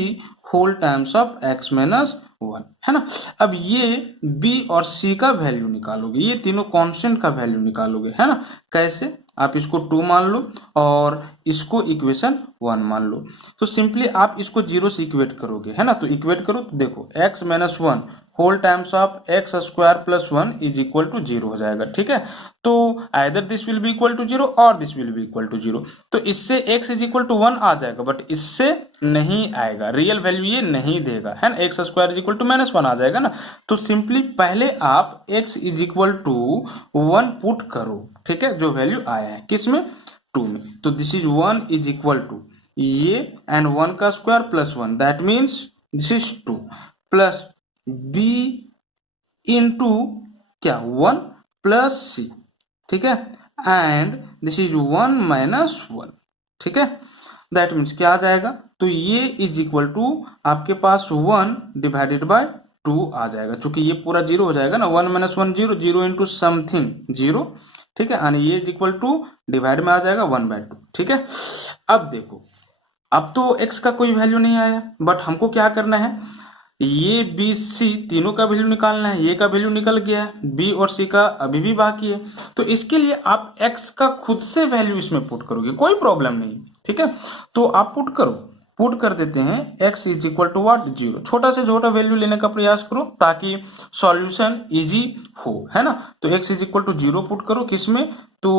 whole times of x minus 1, है ना। अब ये b और c का वैल्यू निकालोगे, ये तीनों कांस्टेंट का वैल्यू निकालोगे, है ना। कैसे? आप इसको 2 मान लो और इसको इक्वेशन 1 मान लो। तो सिंपली आप इसको 0 से इक्वेट करोगे, है ना। तो इक्वेट करो तो देखो x minus 1 whole times of x square plus 1 is equal to 0 हो जाएगा, ठीक है। तो either this will be equal to 0 और this will be equal to 0। तो इससे x इज इक्वल टू 1 आ जाएगा, बट इससे नहीं आएगा, रियल वैल्यू ये नहीं देगा, है ना। X square is equal to -1 आ जाएगा ना। तो सिंपली पहले आप x is equal to 1 put करो, ठीक है, जो वैल्यू आया है किसमें, 2 में। तो this is 1 is equal to ये एंड 1 का square plus 1, that means this is 2 plus b into क्या 1 प्लस c, ठीक है, एंड दिस इज 1 माइनस 1, ठीक है। दैट मीन्स क्या आ जाएगा, तो ये इज इक्वल टू आपके पास 1 डिवाइडेड बाय 2 आ जाएगा, क्योंकि ये पूरा 0 हो जाएगा ना। 1 माइनस 1 0, 0 इंटू समथिंग 0, ठीक है, एंड ये इज इक्वल टू डिवाइड में आ जाएगा 1/2, ठीक है। अब देखो, अब तो x का कोई वैल्यू नहीं आया, बट हमको क्या करना है, ये बी सी तीनों का वैल्यू निकालना है। ये का वैल्यू निकल गया है, बी और सी का अभी भी बाकी है। तो इसके लिए आप x का खुद से वैल्यू इसमें पुट करोगे, कोई प्रॉब्लम नहीं, ठीक है। तो आप पुट करो, पुट कर देते हैं x is equal to what, 0। छोटा से छोटा वैल्यू लेने का प्रयास करो ताकि सॉल्यूशन इजी हो, है ना। तो x is equal to 0 put करो किसमें, तो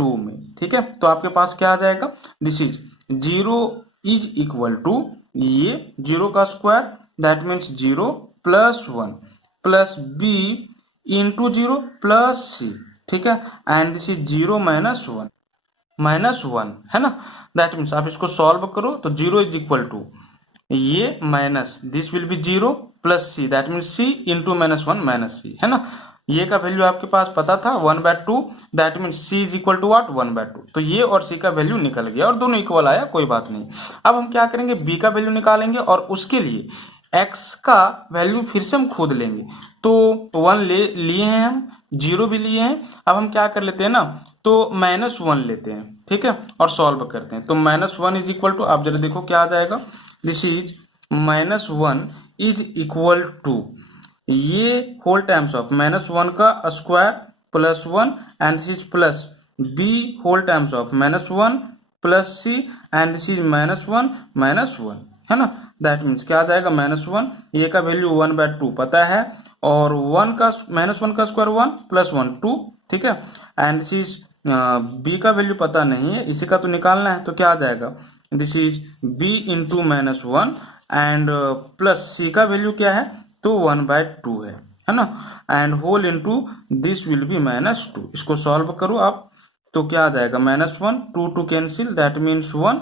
2 में, ठीक है। तो आपके पास क्या आ जाएगा, this is 0 is equal to ये 0 का square, that means 0 plus 1 plus b into 0 plus c, ठीक है, एंड दिस इज 0 माइनस 1, है ना। दैट मीन्स आप इसको सॉल्व करो तो 0 इज इक्वल टू ये minus this will B 0 plus c, that means c into -1 minus c, है ना। ये का वैल्यू आपके पास पता था 1/2, that means c is equal to what, 1/2। तो ये और c का वैल्यू निकल गया और दोनों इक्वल आया, कोई बात नहीं। अब हम क्या करेंगे, b का वैल्यू निकालेंगे और उसके लिए x का वैल्यू फिर से हम खुद लेंगे। तो 1 लिए हैं हम, 0 भी लिए हैं। अब हम क्या कर लेते हैं ना, तो -1 लेते हैं, ठीक है, और सॉल्व करते हैं। तो -1 इज इक्वल टू, आप जरा देखो क्या आ जाएगा, this is -1 is equal to ये होल टाइम्स ऑफ -1 का square plus 1 and this is plus b whole times of -1 plus c and this is -1 है ना। दैट मीन्स क्या आ जाएगा, -1, ये का वैल्यू 1/2 पता है, और 1 का -1 का स्क्वायर 1 प्लस 1 2, ठीक है, एंड दिस इज b का वैल्यू पता नहीं है, इसी का तो निकालना है। तो क्या आ जाएगा, this is b into -1 and plus c का वैल्यू क्या है, तो 1/2 है ना, and whole into this will be -2। इसको सॉल्व करो आप, तो क्या आ जाएगा, -1 2 cancel, that means 1,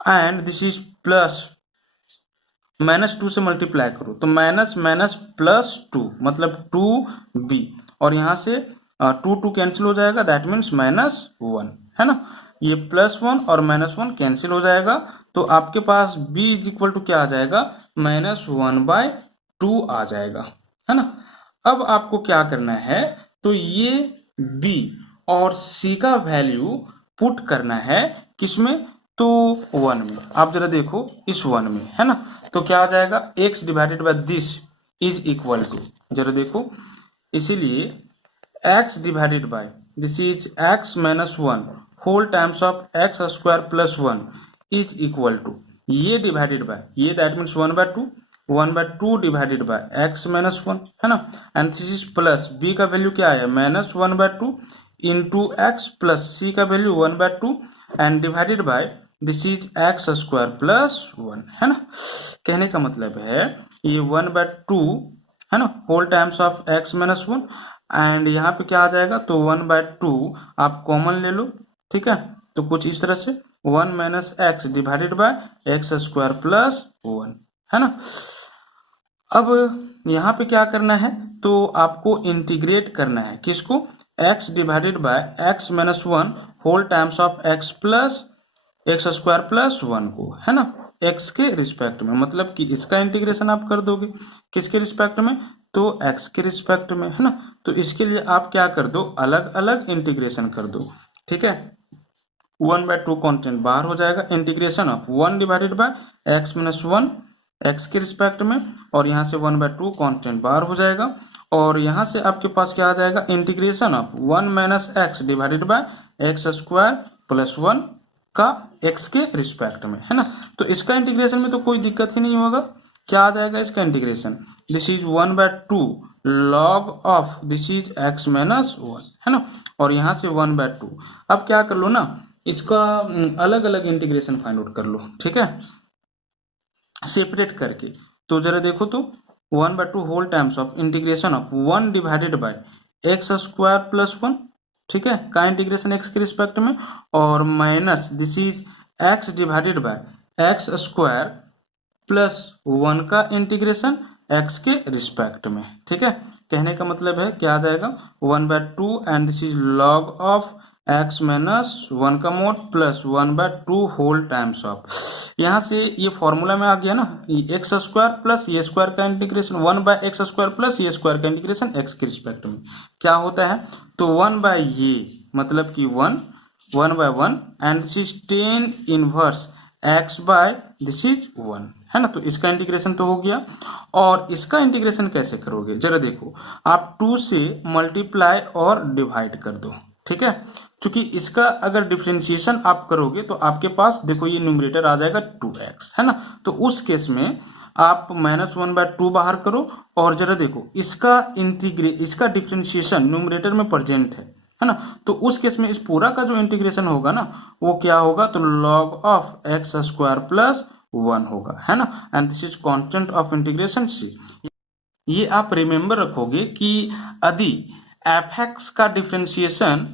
and this is plus -2 से मल्टीप्लाई करो तो माइनस माइनस प्लस 2 मतलब 2b, और यहाँ से 2 कैंसिल हो जाएगा, दैट मीन्स -1, है ना। ये +1 और -1 कैंसिल हो जाएगा, तो आपके पास b इज इक्वल टू क्या आ जाएगा, -1/2 आ जाएगा, है ना। अब आपको क्या करना है, तो ये b और c का वैल्यू पुट करना है किसमें, तो 1 में। आप जरा देखो इस 1 में, है ना। तो क्या आ जाएगा, x divided by this is equal to, जरा देखो, इसीलिए x divided by this is x minus 1 whole times of x square plus 1 is equal to ये डिवाइडेड बाय ये, that means 1/2 divided by x minus 1, है ना, and this is plus b का value क्या है, -1/2 इंटू एक्स प्लस c का value 1/2 and divided by this is x square plus 1, है ना। कहने का मतलब है ये 1/2 है ना, whole times of x minus 1, and यहाँ पे क्या आ जाएगा, तो 1/2 आप कॉमन ले लो, ठीक है। तो कुछ इस तरह से 1 minus x divided by x square plus 1, है ना। अब यहाँ पे क्या करना है, तो आपको इंटीग्रेट करना है किसको, x divided by x minus 1 whole times of x plus x square plus 1 को, है ना, x के रिस्पेक्ट में, मतलब कि इसका इंटीग्रेशन आप कर दोगे किसके रिस्पेक्ट में, तो x के रिस्पेक्ट में, है ना। तो इसके लिए आप क्या कर दो, अलग अलग इंटीग्रेशन कर दो, ठीक है। 1/2 कॉन्स्टेंट बाहर हो जाएगा, integration of 1 divided by x minus 1 x के रिस्पेक्ट में, और यहाँ से 1/2 कांस्टेंट बाहर हो जाएगा, और यहाँ से आपके पास क्या आ जाएगा, integration of 1 minus x divided by x square plus 1 का एक्स के रिस्पेक्ट में, है ना। तो इसका इंटीग्रेशन में तो कोई दिक्कत ही नहीं होगा। क्या आ जाएगा इसका integration, this is 1/2 log of this is x minus 1, है ना, और यहाँ से 1/2। अब क्या कर लो ना, इसका अलग अलग इंटीग्रेशन फाइंड आउट कर लो, ठीक है, सेपरेट करके। तो जरा देखो तो 1/2 whole times of integration of 1 divided by x square plus 1, ठीक है, का इंटीग्रेशन एक्स के रिस्पेक्ट में, और minus this is x divided by x square plus 1 का इंटीग्रेशन एक्स के रिस्पेक्ट में, ठीक है। कहने का मतलब है क्या आ जाएगा, 1/2 and this is log of x minus 1 का mod plus 1/2 whole times of, यहाँ से ये फॉर्मूला में आ गया ना, एक्स स्क्वायर प्लस ये स्क्वायर का इंटीग्रेशन 1/x स्क्वायर प्लस ये स्क्वायर का इंटीग्रेशन एक्स के रिस्पेक्ट में क्या होता है, तो 1 ये मतलब कि 1/1 and this is tan inverse x by this is 1, है ना। तो इसका इंटीग्रेशन तो हो गया, और इसका इंटीग्रेशन कैसे करोगे, जरा देखो, आप 2 से मल्टीप्लाई और डिवाइड कर दो, ठीक है। क्योंकि इसका अगर डिफरेंशिएशन आप करोगे तो आपके पास देखो ये न्यूमरेटर आ जाएगा 2x, है ना। तो उस केस में आप -1/2 बाहर करो, और जरा देखो इसका डिफरेंशिएशन न्यूमरेटर में प्रेजेंट है ना। तो उस केस में इस पूरा का जो इंटीग्रेशन होगा ना वो क्या होगा, तो log of x square plus 1 होगा, है ना, and this is constant of integration C. ये आप रिमेंबर रखोगे कि यदि f(x) का डिफरेंशिएशन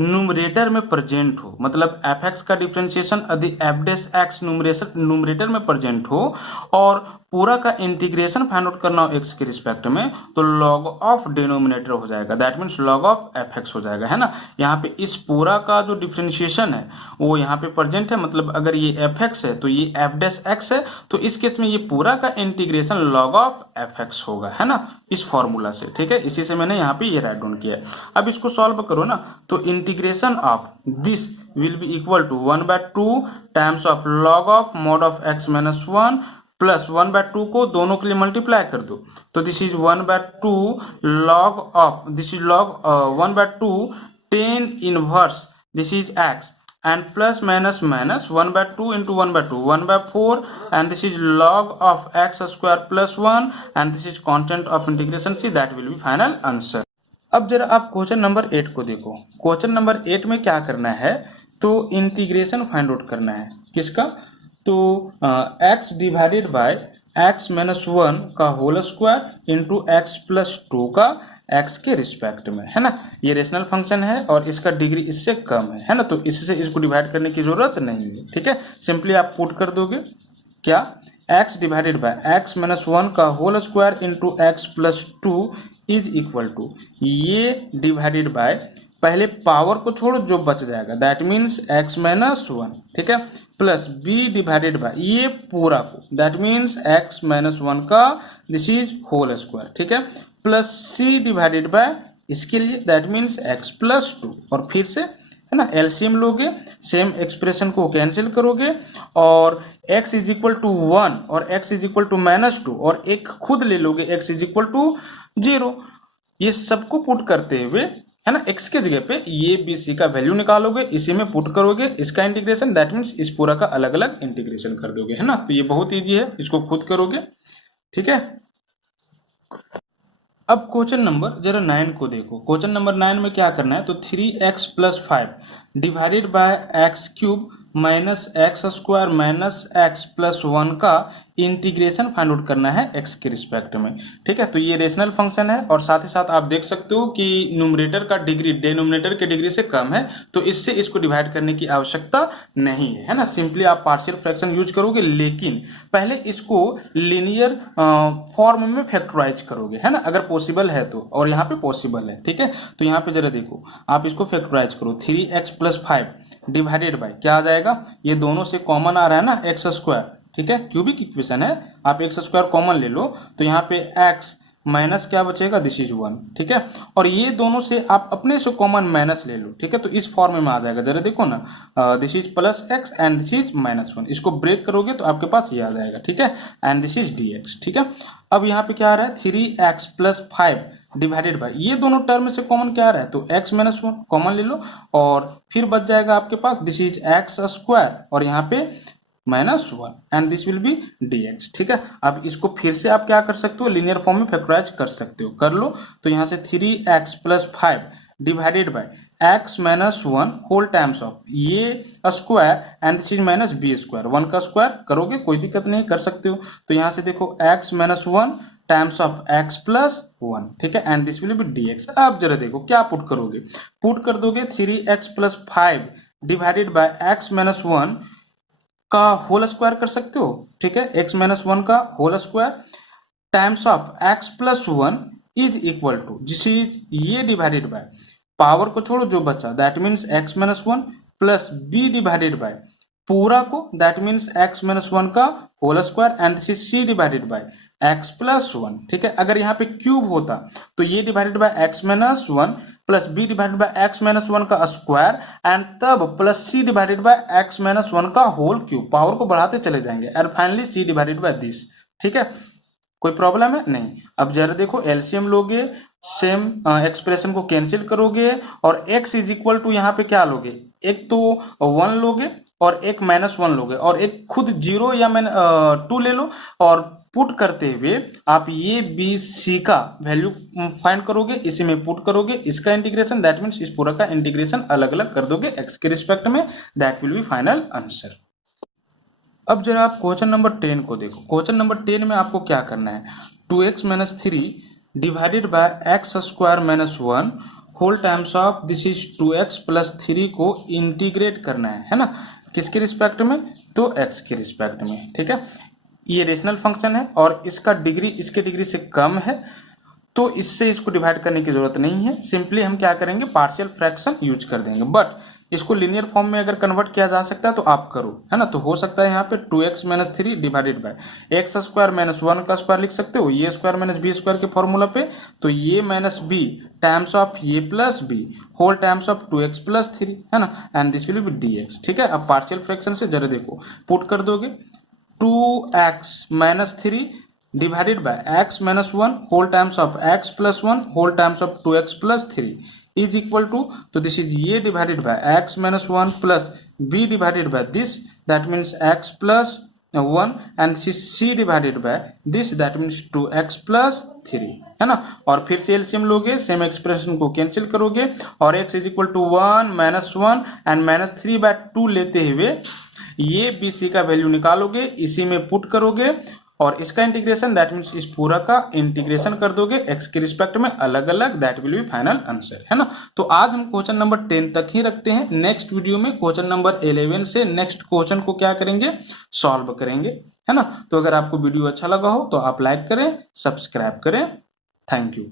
न्यूमरेटर में प्रेजेंट हो, मतलब f(x) का डिफरेंशिएशन यदि f'(x) न्यूमरेटर में प्रेजेंट हो और पूरा का इंटीग्रेशन फाइंड आउट करना हो x के रिस्पेक्ट में, तो log ऑफ डिनोमिनेटर हो जाएगा, that means log of f(x) हो जाएगा, है ना। यहाँ पे इस पूरा का जो डिफरेंशिएशन है वो यहाँ पे प्रेजेंट है, मतलब अगर ये f(x) है तो ये f'(x) है, तो इस केस में ये पूरा का इंटीग्रेशन log ऑफ f(x) होगा, है ना, इस फॉर्मूला से, ठीक है। इसी से मैंने यहाँ पे ये राइट डाउन किया है। अब इसको सॉल्व करो ना, तो integration of this will be equal to 1/2 times of log of mod of x minus 1 plus 1/2 को दोनों के लिए मल्टीप्लाई कर दो, तो this is 1/2 log of this is log 1/2 10 inverse this is x and plus minus 1/2 into 1/2 1/4 and this is log of x square plus 1 and this is constant of integration c, that will be final answer। अब जरा आप question number 8 को देखो। Question number 8 में क्या करना है, तो इंटीग्रेशन फाइंड आउट करना है किसका, तो x divided by x minus 1 का whole square into x plus 2 का x के रिस्पेक्ट में, है ना। ये रेशनल फंक्शन है और इसका डिग्री इससे कम है ना, तो इससे इसको डिवाइड करने की जरूरत नहीं है, ठीक है। सिंपली आप पुट कर दोगे क्या, x divided by x minus 1 का whole square into x plus 2 is equal to ये डिवाइडेड बाय, पहले पावर को छोड़ो जो बच जाएगा दैट मीन्स x माइनस 1, ठीक है, प्लस b डिवाइडेड बाय ये पूरा को दैट मीन्स x माइनस 1 का दिस इज होल स्क्वायर, ठीक है, प्लस c डिवाइडेड बाय इसके लिए दैट मीन्स x प्लस 2, और फिर से है ना एलसीएम लोगे, सेम एक्सप्रेशन को कैंसिल करोगे, और x इज इक्वल टू 1 और x इज इक्वल टू -2 और एक खुद ले लोगे x इज इक्वल टू 0। ये सबको पुट करते हुए, है ना, x के जगह पे ये बी सी का वैल्यू निकालोगे, इसी में पुट करोगे इसका इंटीग्रेशन, दैट मीन्स इस पूरा का अलग अलग इंटीग्रेशन कर दोगे, है ना। तो ये बहुत ईजी है, इसको खुद करोगे, ठीक है। अब क्वेश्चन नंबर जरा 9 को देखो। क्वेश्चन नंबर 9 में क्या करना है, तो 3x plus 5 divided by x cube minus x square minus x plus 1 का इंटीग्रेशन फाइंड आउट करना है x के रिस्पेक्ट में, ठीक है। तो ये रेशनल फंक्शन है और साथ ही साथ आप देख सकते हो कि न्यूमरेटर का डिग्री डिनोमिनेटर के डिग्री से कम है, तो इससे इसको डिवाइड करने की आवश्यकता नहीं है ना। सिंपली आप पार्शियल फ्रैक्शन यूज करोगे, लेकिन पहले इसको लीनियर फॉर्म में फैक्टराइज करोगे, है ना, अगर पॉसिबल है तो, और यहाँ पे पॉसिबल है, ठीक है। तो यहाँ पे जरा देखो, आप इसको फैक्टराइज करो, 3x प्लस 5 डिवाइडेड बाय क्या आ जाएगा, ये दोनों से कॉमन आ रहा है ना एक्स स्क्वायर, ठीक है, क्यूबिक इक्वेशन है, आप एक्स स्क्वायर कॉमन ले लो, तो यहाँ पे x माइनस क्या बचेगा, दिस इज 1, ठीक है। और ये दोनों से आप अपने से कॉमन माइनस ले लो, ठीक है, तो इस फॉर्म में आ जाएगा। जरा देखो ना, this is plus x and this is -1, इसको ब्रेक करोगे तो आपके पास ये आ जाएगा, ठीक है, एंड दिस इज dx, ठीक है। अब यहाँ पे क्या आ रहा है, 3x + 5 डिवाइडेड बाय, ये दोनों टर्म से कॉमन क्या आ रहा है, तो x - 1 कॉमन ले लो, और फिर बच जाएगा आपके पास दिस इज x² और यहाँ पे -1 and this will be dx, ठीक है। अब इसको फिर से आप क्या कर सकते हो, लीनियर फॉर्म में फैक्टराइज कर सकते हो, कर लो। तो यहाँ से 3x + 5 divided by x - 1 whole times of A square and this is -b², 1 का स्क्वायर करोगे, कोई दिक्कत नहीं, कर सकते हो। तो यहाँ से देखो x - 1 टाइम्स ऑफ x + 1, ठीक है, and this will be dx। अब जरा देखो क्या पुट करोगे, पुट कर दोगे 3x + 5 डिवाइडेड बाय x - 1 का होल स्क्वायर कर सकते हो, ठीक है, x - 1 का whole square times of x + 1 is equal to, this is ये डिवाइडेड बाय पावर को छोड़ो जो बचा, that means x - 1 plus b divided by पूरा को, दैट मीन्स x - 1 का whole square and this is c divided by x + 1, ठीक है। अगर यहाँ पे क्यूब होता तो ये divided by x - 1 plus b divided by x - 1 का स्क्वायर एंड तब plus c divided by x - 1 का होल क्यूब, पावर को बढ़ाते चले जाएंगे and finally c divided by this, ठीक है। कोई प्रॉब्लम है नहीं। अब जरा देखो एलसीएम लोगे, सेम एक्सप्रेशन को कैंसिल करोगे और x इज इक्वल टू यहाँ पे क्या लोगे, एक तो 1 लोगे और एक -1 लोगे और एक खुद 0 या 2 ले लो, और पुट करते हुए आप ये बी सी का वैल्यू फाइंड करोगे, इसी में पुट करोगे इसका इंटीग्रेशन, दैट मीन्स इस पूरा का इंटीग्रेशन अलग अलग कर दोगे x के रिस्पेक्ट में, that will be final answer. अब जरा आप क्वेश्चन नंबर 10 को देखो। क्वेश्चन नंबर 10 में आपको क्या करना है, 2x - 3 divided by x² - 1 whole times of this is 2x + 3 को इंटीग्रेट करना है ना, किसके रिस्पेक्ट में, तो x के रिस्पेक्ट में, ठीक है। ये रेशनल फंक्शन है और इसका डिग्री इसके डिग्री से कम है, तो इससे इसको डिवाइड करने की जरूरत नहीं है, सिंपली हम क्या करेंगे, पार्शियल फ्रैक्शन यूज कर देंगे। बट इसको लीनियर फॉर्म में अगर कन्वर्ट किया जा सकता है तो आप करो, है ना। तो हो सकता है यहाँ पे 2x - 3 डिवाइडेड बाय x² - 1 का स्क्वायर लिख सकते हो, ये स्क्वायर -b² के फॉर्मूला पे, तो ये -b टाइम्स ऑफ ये plus b whole times of 2x + 3, है ना, and this will be dx, ठीक है। अब पार्शियल फ्रैक्शन से जरा देखो, पुट कर दोगे 2x - 3 divided by x - 1 whole times of x + 1 whole times of 2x + 3 is equal to, तो this is ये divided by x - 1 plus b divided by this, that means x + 1 and this is c divided by this, that means 2x + 3, है ना। और फिर से LCM लोगे, same expression को cancel करोगे और x = 1 - 1 एंड -3/2 लेते हुए ये बी सी का वैल्यू निकालोगे, इसी में पुट करोगे और इसका इंटीग्रेशन, दैट मीन्स इस पूरा का इंटीग्रेशन कर दोगे x के रिस्पेक्ट में अलग अलग, that will be final answer, है ना। तो आज हम क्वेश्चन नंबर 10 तक ही रखते हैं, नेक्स्ट वीडियो में क्वेश्चन नंबर 11 से नेक्स्ट क्वेश्चन को क्या करेंगे, सॉल्व करेंगे, है ना। तो अगर आपको वीडियो अच्छा लगा हो तो आप लाइक करें, सब्सक्राइब करें, थैंक यू।